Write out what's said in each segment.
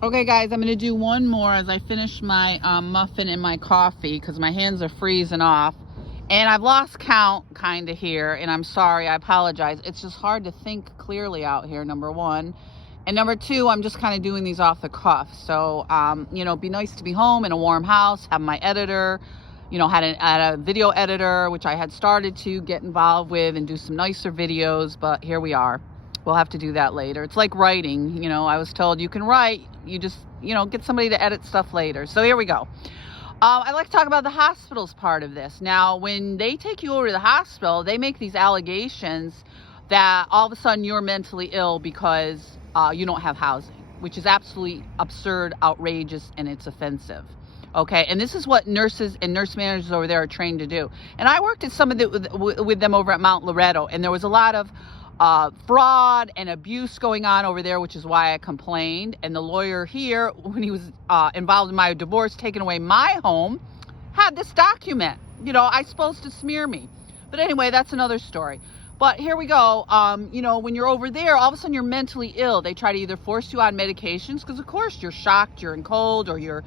Okay, guys, I'm going to do one more as I finish my muffin and my coffee because my hands are freezing off. And I've lost count kind of here, and I'm sorry. I apologize. It's just hard to think clearly out here, number one. And number two, I'm just kind of doing these off the cuff. So, it'd be nice to be home in a warm house, have my editor, had a video editor, which I had started to get involved with and do some nicer videos, but here we are. We'll have to do that later. It's like writing. I was told you can write, you just, get somebody to edit stuff later. So here we go. I'd like to talk about the hospitals part of this. Now, when they take you over to the hospital, they make these allegations that all of a sudden you're mentally ill because you don't have housing, which is absolutely absurd, outrageous, and it's offensive. Okay, and this is what nurses and nurse managers over there are trained to do. And I worked at some of with them over at Mount Loretto, and there was a lot of fraud and abuse going on over there, which is why I complained. And the lawyer here, when he was involved in my divorce, taking away my home, had this document. I supposed to smear me. But anyway, that's another story. But here we go. When you're over there, all of a sudden you're mentally ill. They try to either force you on medications because, of course, you're shocked, you're in cold, or you're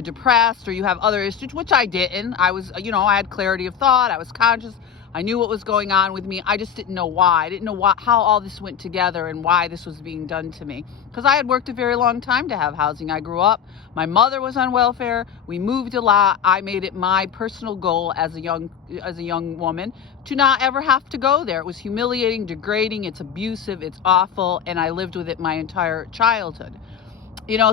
depressed, or you have other issues, which I didn't. I was, I had clarity of thought. I was conscious. I knew what was going on with me. I just didn't know why. I didn't know how all this went together and why this was being done to me. Because I had worked a very long time to have housing. I grew up. My mother was on welfare. We moved a lot. I made it my personal goal as a young woman to not ever have to go there. It was humiliating, degrading. It's abusive. It's awful. And I lived with it my entire childhood.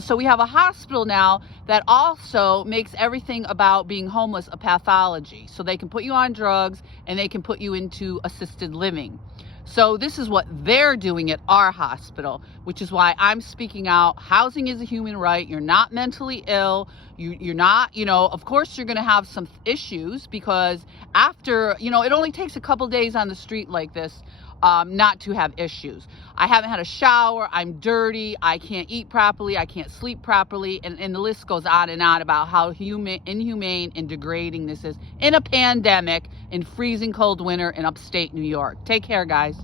So we have a hospital now that also makes everything about being homeless a pathology. So they can put you on drugs and they can put you into assisted living. So this is what they're doing at our hospital, which is why I'm speaking out. Housing is a human right. You're not mentally ill. You're not, of course you're going to have some issues because after, it only takes a couple days on the street like this not to have issues. I haven't had a shower. I'm dirty. I can't eat properly. I can't sleep properly. And the list goes on and on about how inhumane and degrading this is in a pandemic in freezing cold winter in upstate New York. Take care, guys.